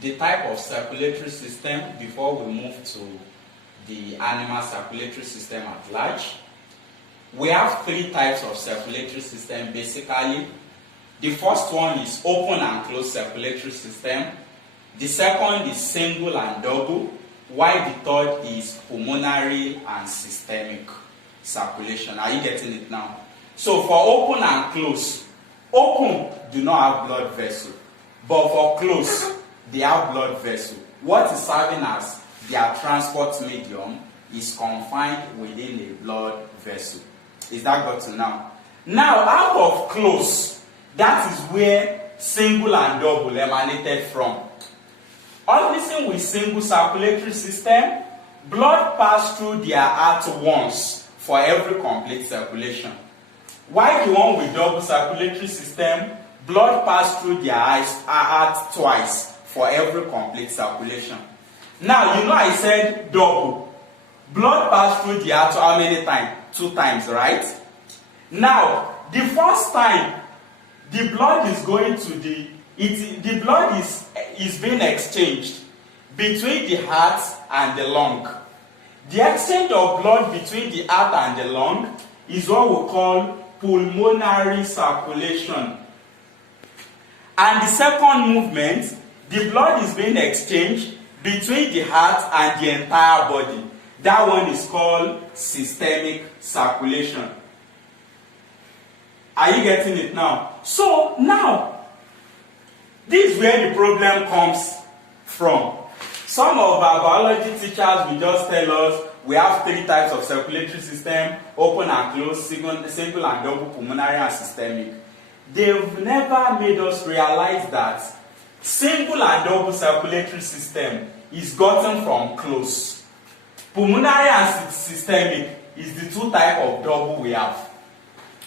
the type of circulatory system before we move to the animal circulatory system at large. We have three types of circulatory system basically. The first one is open and closed circulatory system. The second is single and double, while the third is pulmonary and systemic circulation. Are you getting it now? So for open and closed, open do not have blood vessel, but for closed, they have blood vessel. What is serving as their transport medium is confined within a blood vessel. Is that got to now? Now, out of closed, that is where single and double emanated from. Organisms with single circulatory system, blood pass through their heart once for every complete circulation. While the one with double circulatory system, blood pass through their heart twice for every complete circulation. Now, you know I said double. Blood pass through the heart how many times? 2 times, right? Now, the first time, the blood is going to the blood is being exchanged between the heart and the lung. The exchange of blood between the heart and the lung is what we call pulmonary circulation. And the second movement, the blood is being exchanged between the heart and the entire body. That one is called systemic circulation. Are you getting it now? So now, this is where the problem comes from. Some of our biology teachers will just tell us we have 3 types of circulatory system: open and closed, single and double, pulmonary and systemic. They've never made us realize that single and double circulatory system is gotten from closed. Pulmonary and systemic is the 2 types of double we have.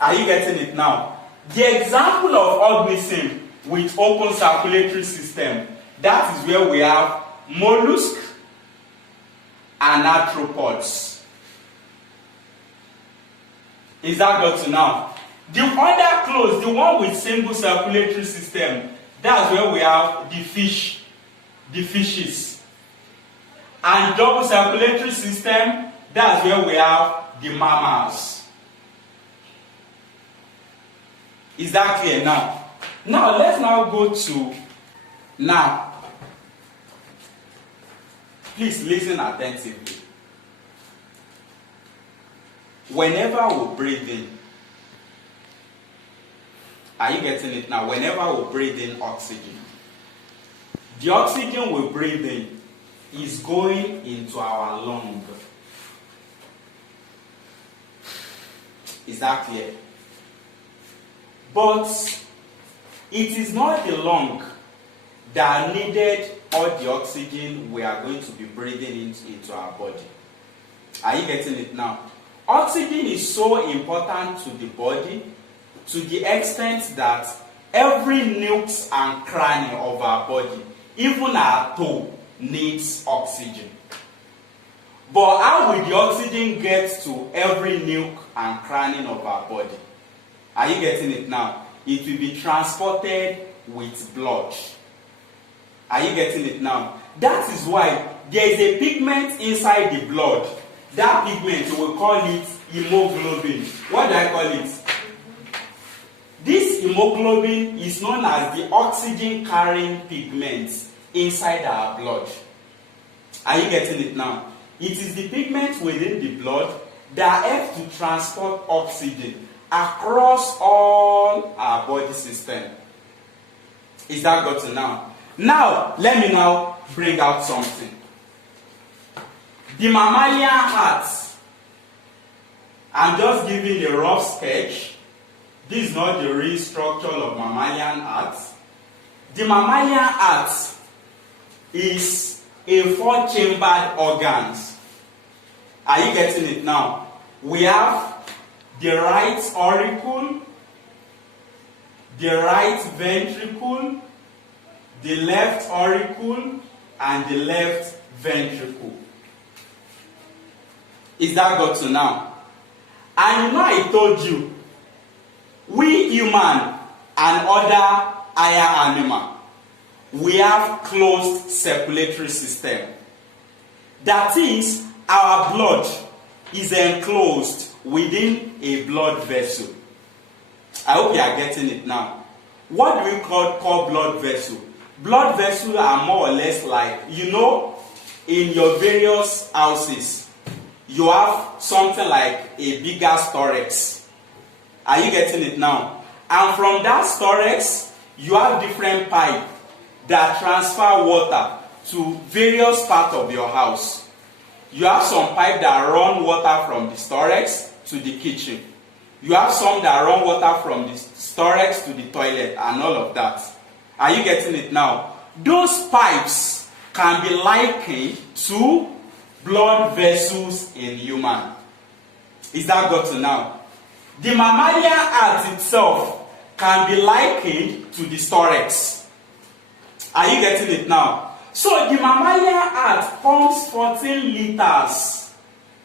Are you getting it now? The example of organism with open circulatory system, that is where we have mollusk and arthropods. Is that got to now? The other closed, the one with single circulatory system, that's where we have the fishes. And double circulatory system, that's where we have the mammals. Is that clear now? Now let's now go to now. Please listen attentively. Whenever we breathe in, are you getting it now? Whenever we breathe in oxygen, the oxygen we breathe in is going into our lung. Is that clear? But it is not the lung that needed all the oxygen we are going to be breathing into our body. Are you getting it now? Oxygen is so important to the body to the extent that every nooks and cranny of our body, even our toe, needs oxygen. But how will the oxygen get to every nook and cranny of our body? Are you getting it now? It will be transported with blood. Are you getting it now? That is why there is a pigment inside the blood. That pigment, we will call it hemoglobin. What do I call it? This hemoglobin is known as the oxygen-carrying pigment inside our blood. Are you getting it now? It is the pigment within the blood that helps to transport oxygen across all our body system. Is that got to now? Now, let me now bring out something. The mammalian heart. I'm just giving a rough sketch. This is not the real structure of mammalian heart. The mammalian heart is a 4-chambered organ. Are you getting it now? We have the right auricle, the right ventricle, the left auricle, and the left ventricle. Is that got to now? And you know I told you, we human and other higher animal, we have closed circulatory system. That is, our blood is enclosed within a blood vessel. I hope you are getting it now. What do we call blood vessel? Blood vessels are more or less like, in your various houses, you have something like a bigger storex. Are you getting it now? And from that storex, you have different pipes that transfer water to various parts of your house. You have some pipe that run water from the storex to the kitchen. You have some that run water from the storex to the toilet and all of that. Are you getting it now? Those pipes can be likened to blood vessels in human. Is that got to now? The mammalian heart itself can be likened to the storex. Are you getting it now? So the mammalian heart pumps 14 liters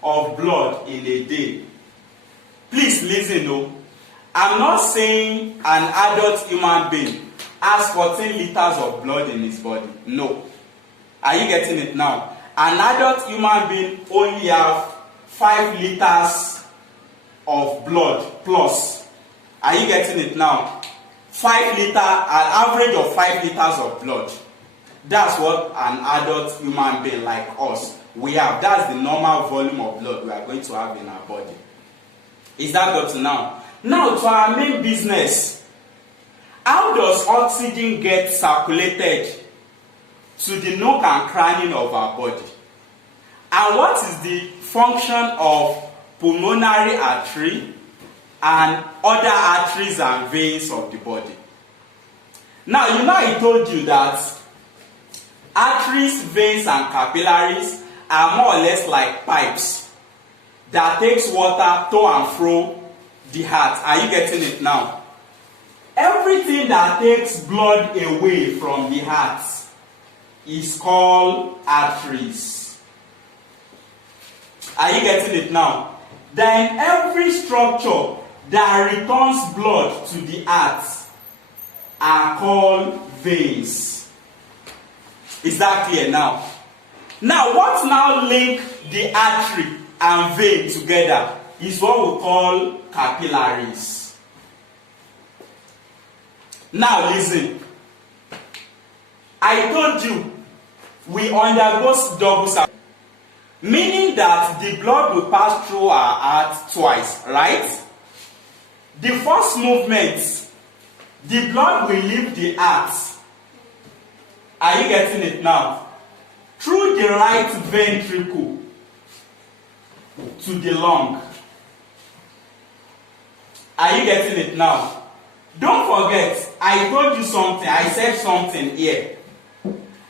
of blood in a day. Please listen, no. I'm not saying an adult human being has 14 liters of blood in his body. No. Are you getting it now? An adult human being only have 5 liters of blood plus. Are you getting it now? 5 liters, an average of 5 liters of blood. That's what an adult human being like us, we have. That's the normal volume of blood we are going to have in our body. Is that got to now? Now to our main business. How does oxygen get circulated to the nook and cranny of our body? And what is the function of pulmonary artery and other arteries and veins of the body? Now, I told you that arteries, veins, and capillaries are more or less like pipes that takes water to and fro the heart. Are you getting it now? Everything that takes blood away from the heart is called arteries. Are you getting it now? Then every structure that returns blood to the heart are called veins. Is that clear now? Now, what now link the artery and vein together is what we call capillaries. Now listen. I told you we undergo double circulation, meaning that the blood will pass through our heart twice, right? The first movement, the blood will leave the heart. Are you getting it now? Through the right ventricle to the lung. Are you getting it now? Don't forget, I told you something. I said something here.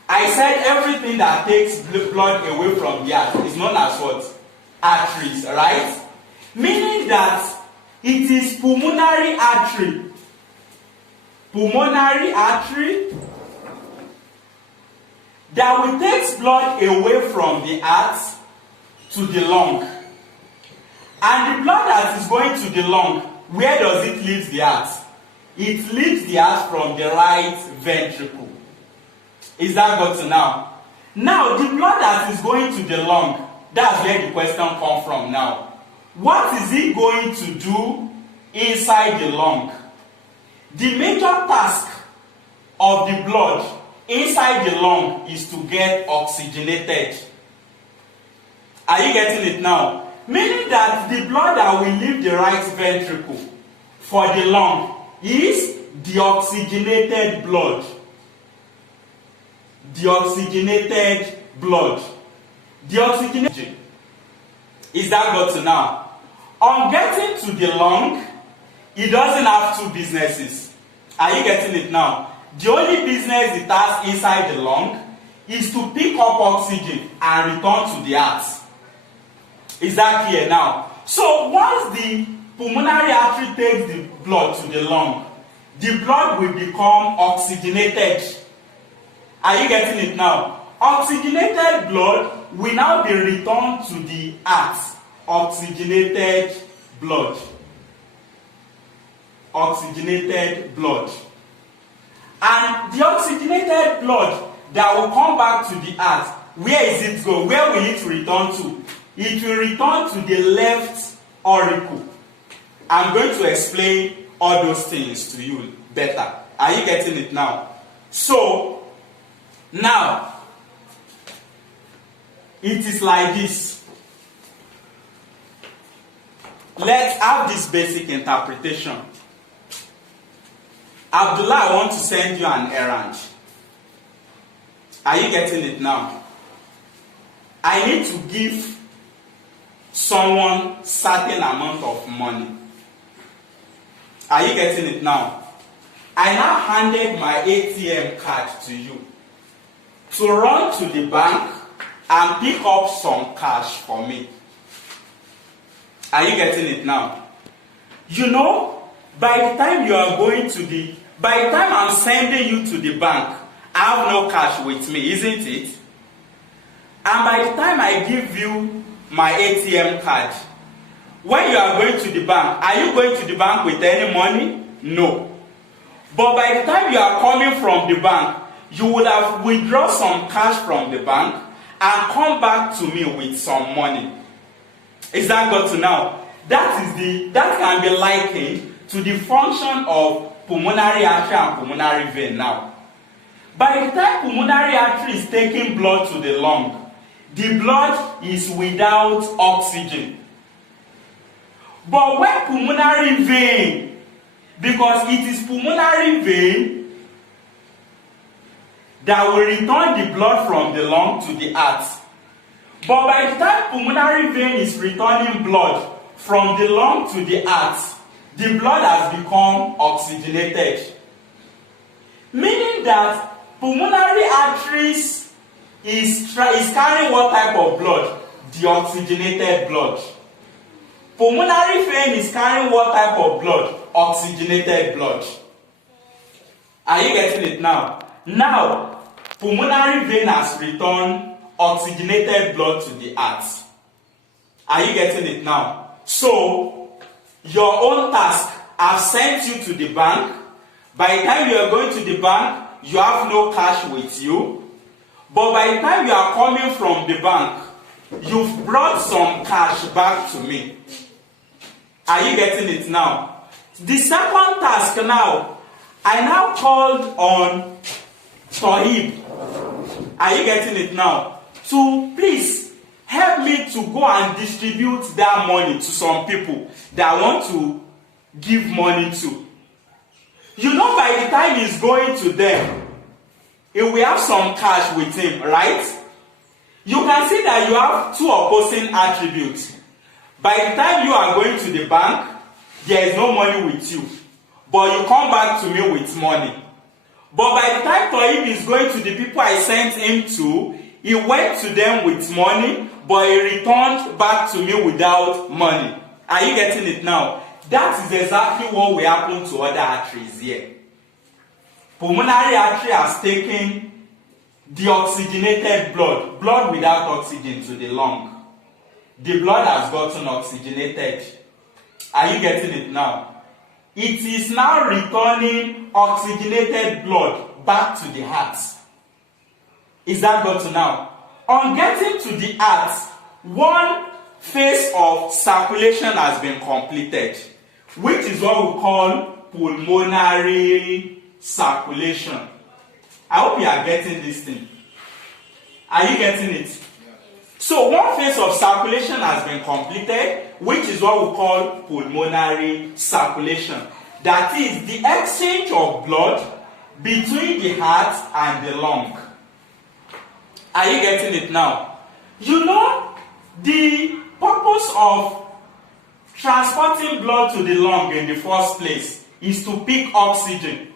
I said everything that takes blood away from the heart is known as what? Arteries, right? Meaning that it is pulmonary artery. Pulmonary artery that will take blood away from the heart to the lung. And the blood that is going to the lung, where does it leave the heart? It leaves the heart from the right ventricle. Is that got to now? Now, the blood that is going to the lung, that's where the question comes from now. What is it going to do inside the lung? The major task of the blood inside the lung is to get oxygenated. Are you getting it now? Meaning that the blood that will leave the right ventricle for the lung is deoxygenated blood. Deoxygenated blood. Deoxygenation. Is that got to now? On getting to the lung, it doesn't have two businesses. Are you getting it now? The only business it has inside the lung is to pick up oxygen and return to the heart. Is that clear now? So once the pulmonary artery takes the blood to the lung, the blood will become oxygenated. Are you getting it now? Oxygenated blood will now be returned to the heart. Oxygenated blood. Oxygenated blood. And the oxygenated blood that will come back to the heart, where is it going? Where will it return to? It will return to the left auricle. I'm going to explain all those things to you better. Are you getting it now? So, now, it is like this. Let's have this basic interpretation. Abdullah, I want to send you an errand. Are you getting it now? I need to give someone certain amount of money. Are you getting it now? I now handed my ATM card to you to run to the bank and pick up some cash for me. Are you getting it now? You know, by the time I'm sending you to the bank, I have no cash with me, isn't it? And by the time I give you my ATM card, when you are going to the bank, are you going to the bank with any money? No. But by the time you are coming from the bank, you will have withdrawn some cash from the bank and come back to me with some money. Is that got to now? That can be likened to the function of pulmonary artery and pulmonary vein now. By the time pulmonary artery is taking blood to the lung, the blood is without oxygen. But when pulmonary vein, because it is pulmonary vein that will return the blood from the lung to the heart. But by the time pulmonary vein is returning blood from the lung to the heart, the blood has become oxygenated. Meaning that pulmonary arteries is carrying what type of blood? The oxygenated blood. Pulmonary vein is carrying what type of blood? Oxygenated blood. Are you getting it now? Now, pulmonary vein has returned oxygenated blood to the heart. Are you getting it now? So, your own task, I've sent you to the bank. By the time you are going to the bank, you have no cash with you. But by the time you are coming from the bank, you've brought some cash back to me. Are you getting it now? The second task now, I now called on Tohib. Are you getting it now? To please help me to go and distribute that money to some people that I want to give money to. You know, by the time he's going to them, he will have some cash with him, right? You can see that you have two opposing attributes. By the time you are going to the bank, there is no money with you. But you come back to me with money. But by the time Tohib is going to the people I sent him to, he went to them with money, but he returned back to me without money. Are you getting it now? That is exactly what will happen to other arteries here. Pulmonary artery has taken the oxygenated blood without oxygen to the lung. The blood has gotten oxygenated. Are you getting it now? It is now returning oxygenated blood back to the heart. Is that got to now? On getting to the heart, one phase of circulation has been completed, which is what we call pulmonary circulation. I hope you are getting this thing. Are you getting it? So one phase of circulation has been completed, which is what we call pulmonary circulation. That is the exchange of blood between the heart and the lung. Are you getting it now? You know, the purpose of transporting blood to the lung in the first place is to pick oxygen.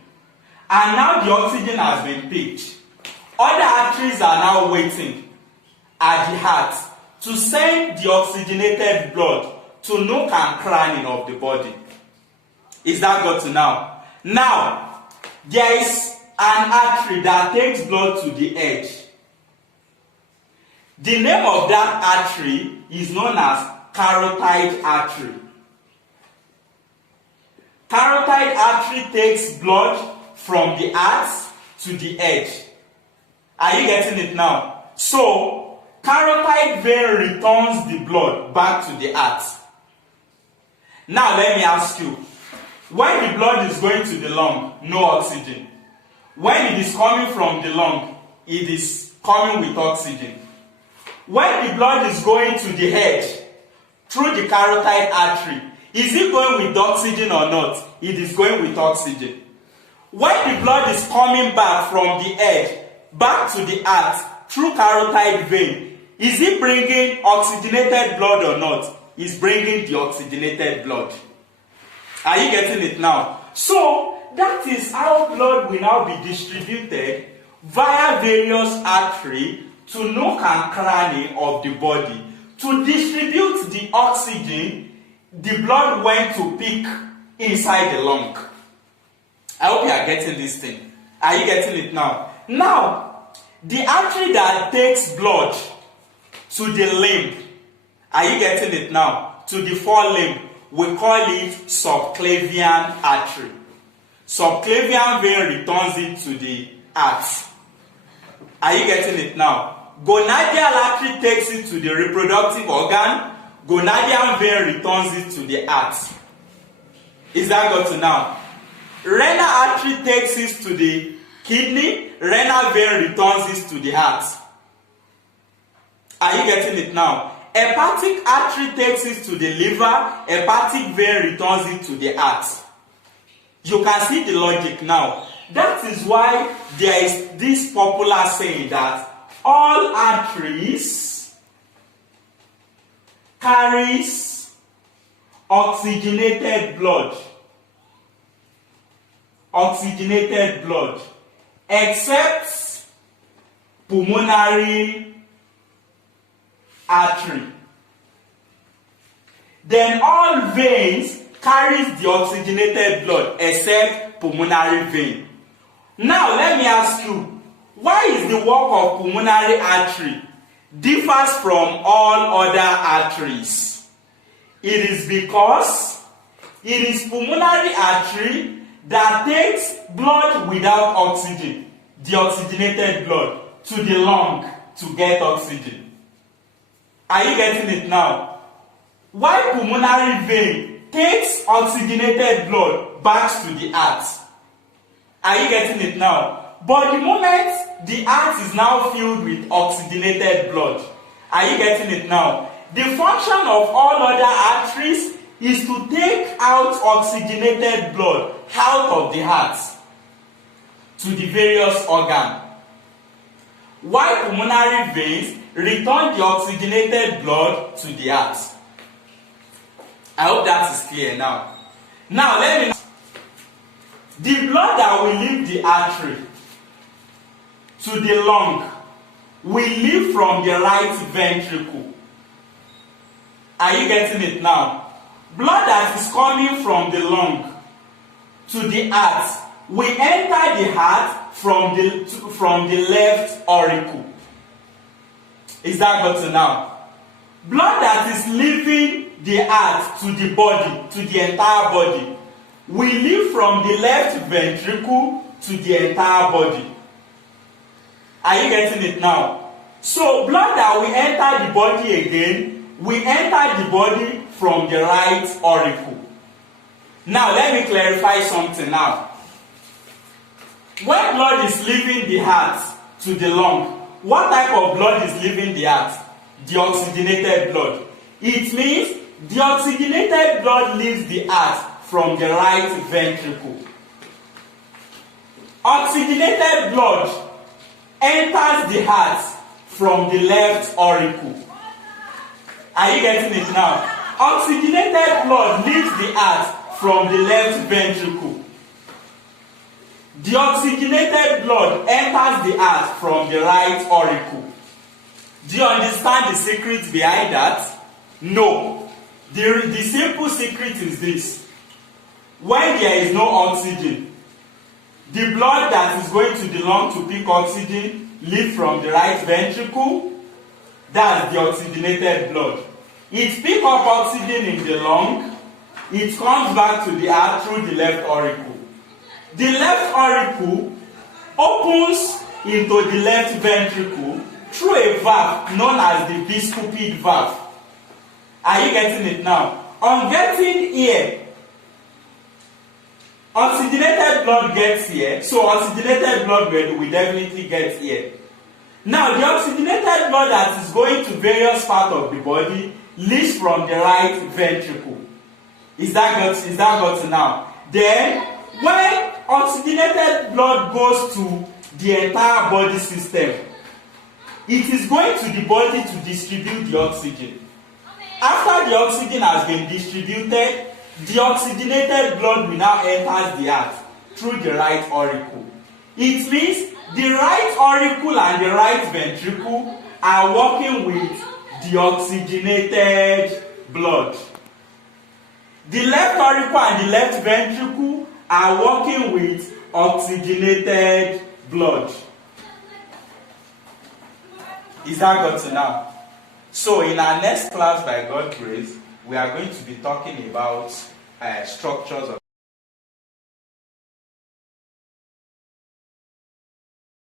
And now the oxygen has been picked. Other arteries are now waiting at the heart to send the oxygenated blood to nook and cranny of the body. Is that got to now? Now, there is an artery that takes blood to the edge. The name of that artery is known as carotid artery. Carotid artery takes blood from the heart to the edge. Are you getting it now? So, carotid vein returns the blood back to the heart. Now let me ask you, when the blood is going to the lung, no oxygen. When it is coming from the lung, it is coming with oxygen. When the blood is going to the head, through the carotid artery, is it going with oxygen or not? It is going with oxygen. When the blood is coming back from the head, back to the heart, through carotid vein, is it bringing oxygenated blood or not? It's bringing the oxygenated blood. Are you getting it now? So, that is how blood will now be distributed via various arteries to nook and cranny of the body. To distribute the oxygen, the blood went to peak inside the lung. I hope you are getting this thing. Are you getting it now? Now, the artery that takes blood to the limb, are you getting it now? To the forelimb, we call it subclavian artery. Subclavian vein returns it to the heart. Are you getting it now? Gonadial artery takes it to the reproductive organ. Gonadial vein returns it to the heart. Is that got to now? Renal artery takes it to the kidney. Renal vein returns it to the heart. Are you getting it now? Hepatic artery takes it to the liver. Hepatic vein returns it to the heart. You can see the logic now. That is why there is this popular saying that all arteries carries oxygenated blood. Oxygenated blood, except pulmonary artery. Then all veins carries the oxygenated blood except pulmonary vein. Now let me ask you, why is the work of pulmonary artery differs from all other arteries? It is because it is pulmonary artery that takes blood without oxygen, the oxygenated blood, to the lung to get oxygen. Are you getting it now? Why pulmonary vein takes oxygenated blood back to the heart? Are you getting it now? But the moment the heart is now filled with oxygenated blood, are you getting it now? The function of all other arteries is to take out oxygenated blood out of the heart to the various organs. While pulmonary veins return the oxygenated blood to the heart. I hope that is clear now. Now let me. The blood that will leave the artery to the lung will leave from the right ventricle. Are you getting it now? Blood that is coming from the lung to the heart will enter the heart from the left auricle. Is that got to now? Blood that is leaving the heart to the body, to the entire body, will leave from the left ventricle to the entire body. Are you getting it now? So blood that will enter the body again will enter the body from the right auricle. Now let me clarify something now. When blood is leaving the heart to the lung, what type of blood is leaving the heart? The oxygenated blood. It means the oxygenated blood leaves the heart from the right ventricle. Oxygenated blood enters the heart from the left auricle. Are you getting it now? Oxygenated blood leaves the heart from the left ventricle. The oxygenated blood enters the heart from the right auricle. Do you understand the secret behind that? No. The simple secret is this. When there is no oxygen, the blood that is going to the lung to pick oxygen leaves from the right ventricle. That's the oxygenated blood. It picks up oxygen in the lung. It comes back to the heart through the left auricle. The left auricle opens into the left ventricle through a valve known as the bicuspid valve. Are you getting it now? On getting here, oxygenated blood gets here, so oxygenated blood will definitely get here. Now, the oxygenated blood that is going to various parts of the body leaves from the right ventricle. Is that got now? Then, when oxygenated blood goes to the entire body system, it is going to the body to distribute the oxygen. After the oxygen has been distributed, the oxygenated blood will now enter the heart through the right auricle. It means the right auricle and the right ventricle are working with the oxygenated blood. The left auricle and the left ventricle are working with oxygenated blood. Is that got to now? So in our next class, by God's grace, we are going to be talking about structures of